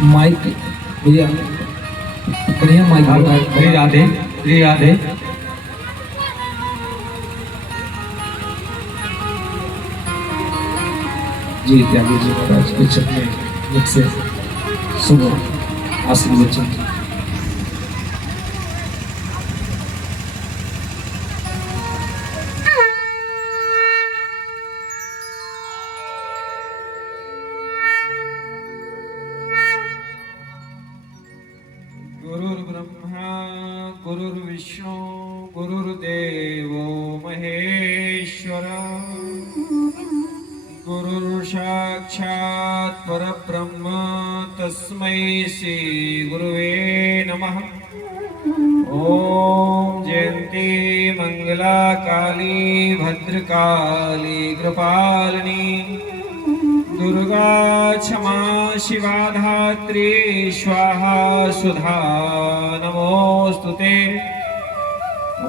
Mic भैया बढ़िया mic Shri Radhe Shri Radhe. जी त्यागी जी महाराज के चलने मुझसे सुनो आशीर्वचन। गुरुर्ब्रह्मा गुरुर्विष्णु गुरुर्देवो महेश्वर गुरुर्साक्षात् परब्रह्म तस्मै श्री गुरुवे नमः। ओम जयंती मंगला काली भद्रकाली कृपालिनी दुर्गा क्षमा शिवा धात्री स्वाहा सुधा नमोस्तुते।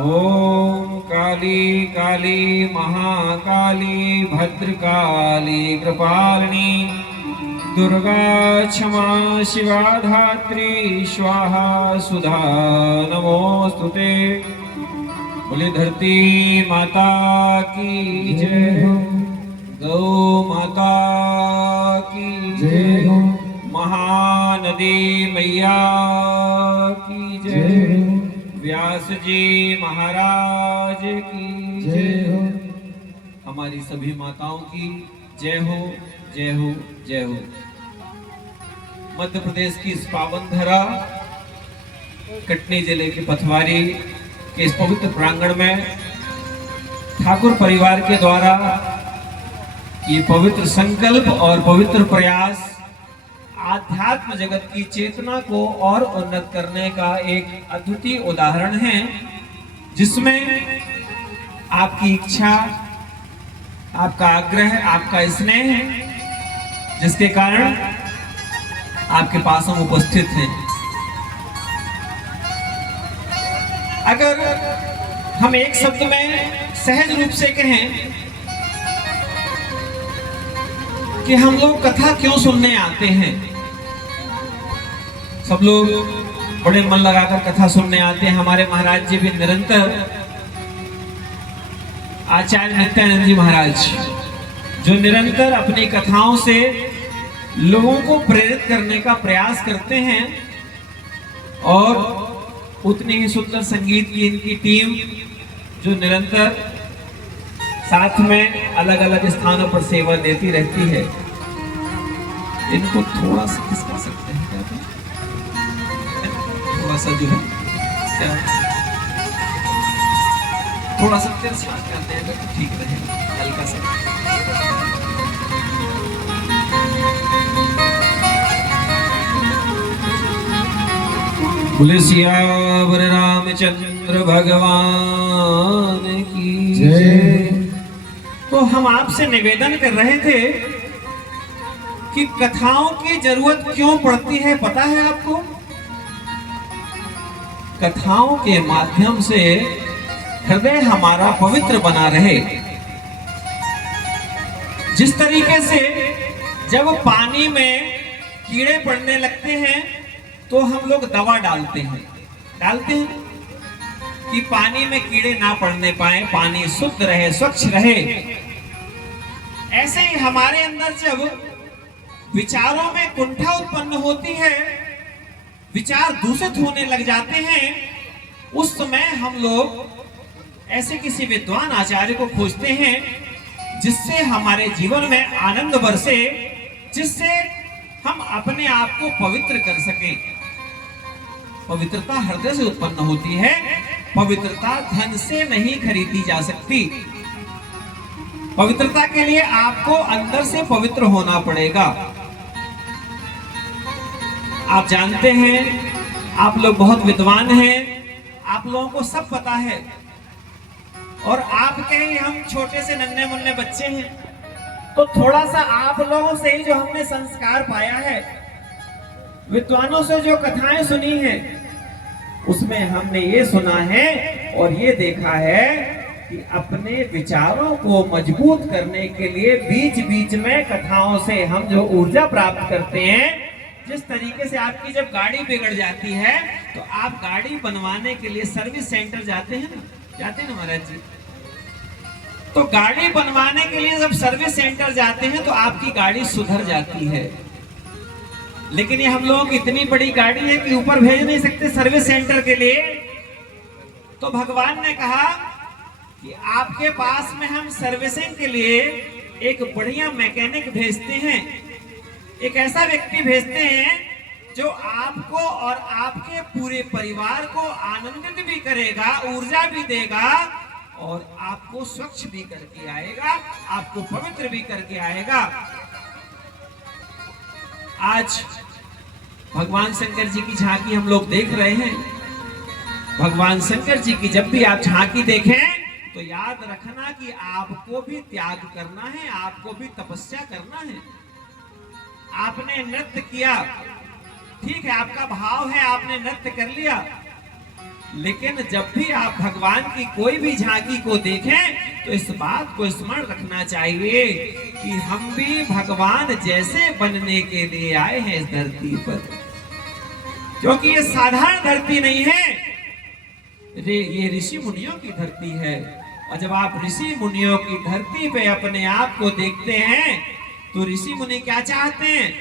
ओम काली काली महाकाली भद्रकाली कृपालिनी दुर्गा क्षमा शिवा धात्री स्वाहा सुधा नमोस्तुते। बोले धरती माता की जय हो, गौ माता की जय हो, महानदी मैया की जय हो, व्यास जी महाराज की जय हो, हमारी सभी माताओं की जय हो जय हो जय हो। मध्य प्रदेश की इस पावन धरा कटनी जिले के पथवारी के इस पवित्र प्रांगण में ठाकुर परिवार के द्वारा ये पवित्र संकल्प और पवित्र प्रयास आध्यात्म जगत की चेतना को और उन्नत करने का एक अद्वितीय उदाहरण है, जिसमें आपकी इच्छा, आपका आग्रह, आपका स्नेह, जिसके कारण आपके पास हम उपस्थित हैं। अगर हम एक शब्द में सहज रूप से कहें कि हम लोग कथा क्यों सुनने आते हैं, सब लोग बड़े मन लगाकर कथा सुनने आते हैं। हमारे महाराज जी भी निरंतर, आचार्य नित्यानंद जी महाराज जो निरंतर अपनी कथाओं से लोगों को प्रेरित करने का प्रयास करते हैं, और उतनी ही सुंदर संगीत की इनकी टीम जो निरंतर साथ में अलग अलग स्थानों पर सेवा देती रहती है। इनको थोड़ा सा खिसका सकते हैं क्या? थोड़ा सा जो है क्या, थोड़ा सा तेज सांस करते हैं तो ठीक रहेगा, हल्का सा। बोले सियावर रामचंद्र भगवान की जय। तो हम आपसे निवेदन कर रहे थे कि कथाओं की जरूरत क्यों पड़ती है, पता है आपको? कथाओं के माध्यम से हृदय हमारा पवित्र बना रहे। जिस तरीके से जब पानी में कीड़े पड़ने लगते हैं तो हम लोग दवा डालते हैं कि पानी में कीड़े ना पड़ने पाए, पानी शुद्ध रहे, स्वच्छ रहे। ऐसे ही हमारे अंदर जब विचारों में कुंठा उत्पन्न होती है, विचार दूषित होने लग जाते हैं, उस समय हम लोग ऐसे किसी विद्वान आचार्य को खोजते हैं जिससे हमारे जीवन में आनंद बरसे, जिससे हम अपने आप को पवित्र कर सकें। पवित्रता हृदय से उत्पन्न होती है, पवित्रता धन से नहीं खरीदी जा सकती। पवित्रता के लिए आपको अंदर से पवित्र होना पड़ेगा। आप जानते हैं, आप लोग बहुत विद्वान हैं, आप लोगों को सब पता है, और आपके ही हम छोटे से नन्हे मुन्ने बच्चे हैं, तो थोड़ा सा आप लोगों से ही जो हमने संस्कार पाया है, विद्वानों से जो कथाएं सुनी हैं, उसमें हमने ये सुना है और ये देखा है कि अपने विचारों को मजबूत करने के लिए बीच बीच में कथाओं से हम जो ऊर्जा प्राप्त करते हैं, जिस तरीके से आपकी जब गाड़ी बिगड़ जाती है तो आप गाड़ी बनवाने के लिए सर्विस सेंटर जाते हैं ना, जाते हैं ना महाराज जी। तो गाड़ी बनवाने के लिए जब सर्विस सेंटर जाते हैं तो आपकी गाड़ी सुधर जाती है। लेकिन ये हम लोगों की इतनी बड़ी गाड़ी है कि ऊपर भेज नहीं सकते सर्विस सेंटर के लिए। तो भगवान ने कहा कि आपके पास में हम सर्विसिंग के लिए एक बढ़िया मैकेनिक भेजते हैं, एक ऐसा व्यक्ति भेजते हैं जो आपको और आपके पूरे परिवार को आनंदित भी करेगा, ऊर्जा भी देगा और आपको स्वच्छ भी करके आएगा, आपको पवित्र भी करके आएगा। आज भगवान शंकर जी की झांकी हम लोग देख रहे हैं। भगवान शंकर जी की जब भी आप झांकी देखें तो याद रखना कि आपको भी त्याग करना है, आपको भी तपस्या करना है। आपने नृत्य किया, ठीक है, आपका भाव है, आपने नृत्य कर लिया, लेकिन जब भी आप भगवान की कोई भी झांकी को देखें तो इस बात को स्मरण रखना चाहिए कि हम भी भगवान जैसे बनने के लिए आए हैं इस धरती पर, क्योंकि ये साधारण धरती नहीं है, ये ऋषि मुनियों की धरती है। और जब आप ऋषि मुनियों की धरती पे अपने आप को देखते हैं तो ऋषि मुनि क्या चाहते हैं?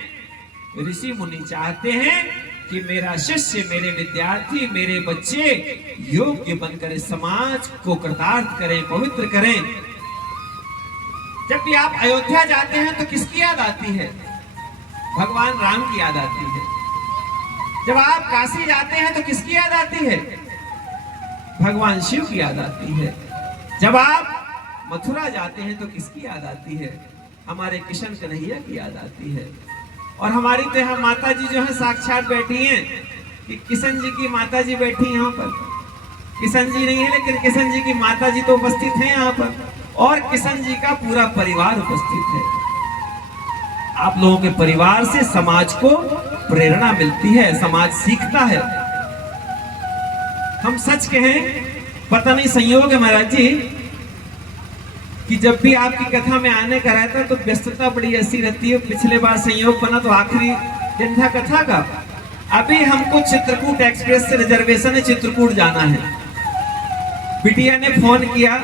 ऋषि मुनि चाहते हैं कि मेरा शिष्य, मेरे विद्यार्थी, मेरे बच्चे योग्य बनकर समाज को कृतार्थ करें, पवित्र करें। जब भी आप अयोध्या जाते हैं तो किसकी याद आती है? भगवान राम की याद आती है। जब आप काशी जाते हैं तो किसकी याद आती है? भगवान शिव की याद आती है। जब आप मथुरा जाते हैं तो किसकी याद आती है? हमारे किशन कन्हैया की याद आती है। और हमारी तो यहाँ माता जी जो है साक्षात बैठी हैं, कि किशन जी की माता जी बैठी यहाँ पर। किशन जी नहीं है लेकिन किशन जी की माता जी तो उपस्थित हैं यहाँ पर, और किशन जी का पूरा परिवार उपस्थित है। आप लोगों के परिवार से समाज को प्रेरणा मिलती है, समाज सीखता है। हम सच कहें, पता नहीं संयोग है महाराज जी कि जब भी आपकी कथा में आने का रहता है तो व्यस्तता बड़ी ऐसी रहती है। पिछले बार संयोग बना तो आखिरी दिन था कथा का। अभी हमको चित्रकूट एक्सप्रेस से रिजर्वेशन है, चित्रकूट जाना है। बिटिया ने फोन किया,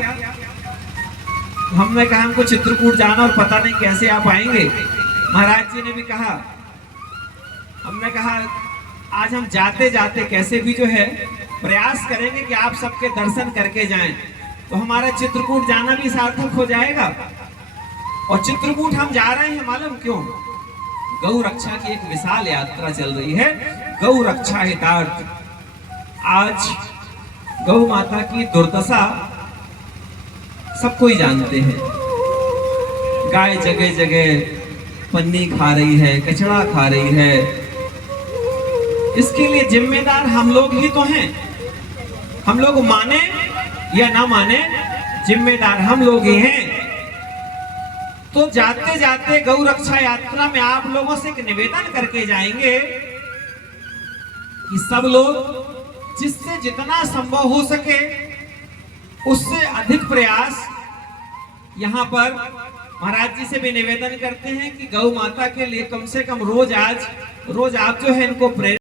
हमने कहा हमको चित्रकूट जाना और पता नहीं कैसे आप आएंगे। महाराज जी ने भी कहा, हमने कहा आज हम जाते जाते कैसे भी जो है प्रयास करेंगे कि आप सबके दर्शन करके जाएं, तो हमारा चित्रकूट जाना भी सार्थक हो जाएगा। और चित्रकूट हम जा रहे हैं मालूम क्यों? गौ रक्षा की एक विशाल यात्रा चल रही है, गौ रक्षा हितार्थ। आज गौ माता की दुर्दशा सब कोई जानते हैं। गाय जगह जगह पन्नी खा रही है, कचड़ा खा रही है। इसके लिए जिम्मेदार हम लोग ही तो हैं। हम लोग माने या ना माने, जिम्मेदार हम लोग ही हैं। तो जाते जाते गौ रक्षा यात्रा में आप लोगों से एक निवेदन करके जाएंगे कि सब लोग जिससे जितना संभव हो सके उससे अधिक प्रयास यहाँ पर महाराज जी से भी निवेदन करते हैं कि गौ माता के लिए कम से कम रोज आप जो है इनको प्रेरित